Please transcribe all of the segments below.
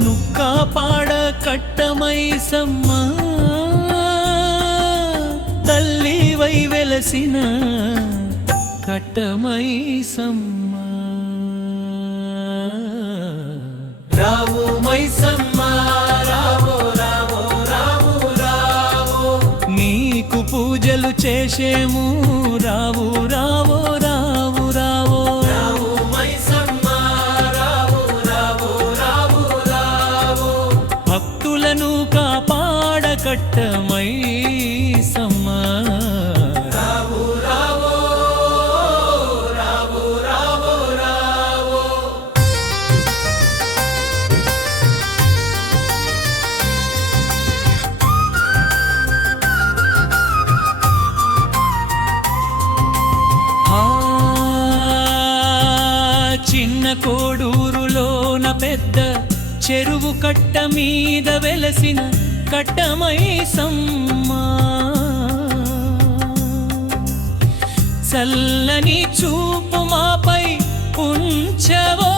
భక్తులను కాపాడ కట్టమైసమ్మ తల్లివై వెలసిన కట్టమైసమ్మ రావు మైసమ్మ రావో రావో రావు రావో నీకు పూజలు చేసేము రావు రావో రావు రావో రావు మైసమ్మ రావు రావో రావు రావో భక్తులను కాపాడ కట్టమైసమ్మ రావు రావో రావు రావో రావో చిన్న కోడూరులోన పెద్ద చెరువు కట్ట మీద వెలసిన కట్టమైసమ్మ చల్లని చూపు మాపై ఉంచవో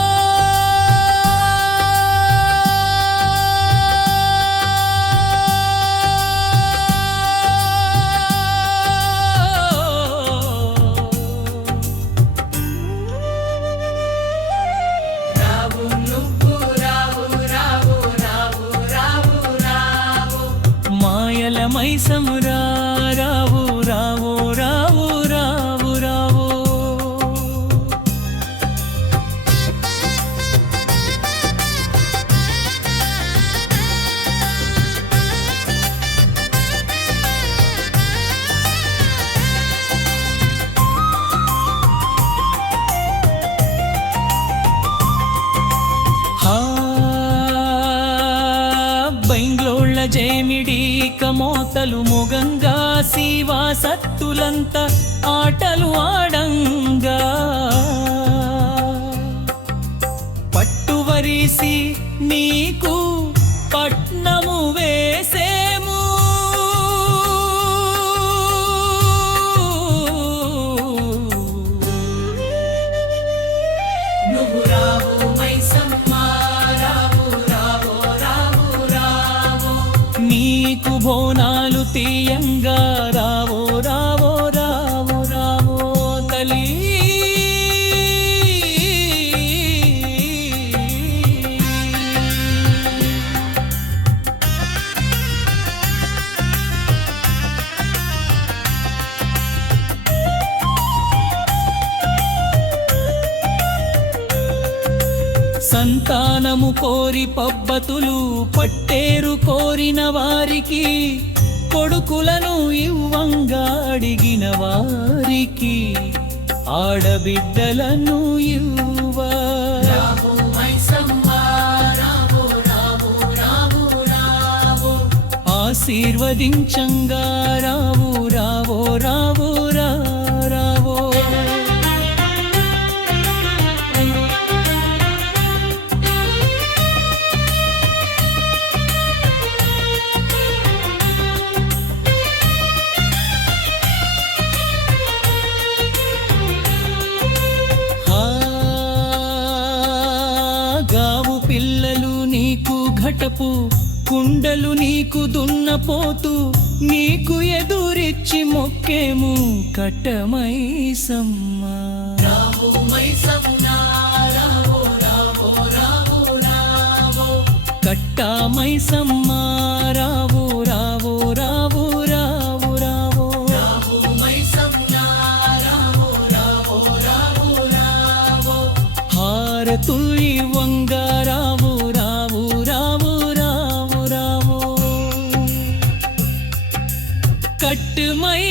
మైసమురా రావు రావు రావు రావు రావు బెంగ్లోళ్ళ జేమిడి మోతలు మొగంగా శివా సత్తులంత ఆటలు ఆడంగా పట్టువరిసి నీకు పట్నము వేసేము నువ్వు రావు మైసమ్మ రావు రావో రావు రావో నీకు బోనాలు తీయంగా రావో రావో రావో రావో తల్లి సంతానము కోరి పబ్బతులు పట్టేరు కోరిన వారికి కొడుకులను ఇవ్వంగా అడిగిన వారికి ఆడబిడ్డలను ఇవ్వ ఆశీర్వదించంగా రావు రావో రావు రావో గావు పిల్లలు నీకు ఘటపు కుండలు నీకు దున్నపోతూ నీకు ఎదురిచ్చి మొక్కేము కట్టమైసమ్మ రావు మైసమ్మ రావో రావో రావు రావో కట్టమైసమ్మ రావు రావో రావు రావు రావో రావు మైసమ్మ రావో రావో రావు రావో హారతులు ఇవ్వంగా రావు రావు రావు రావు రావో కట్టుమై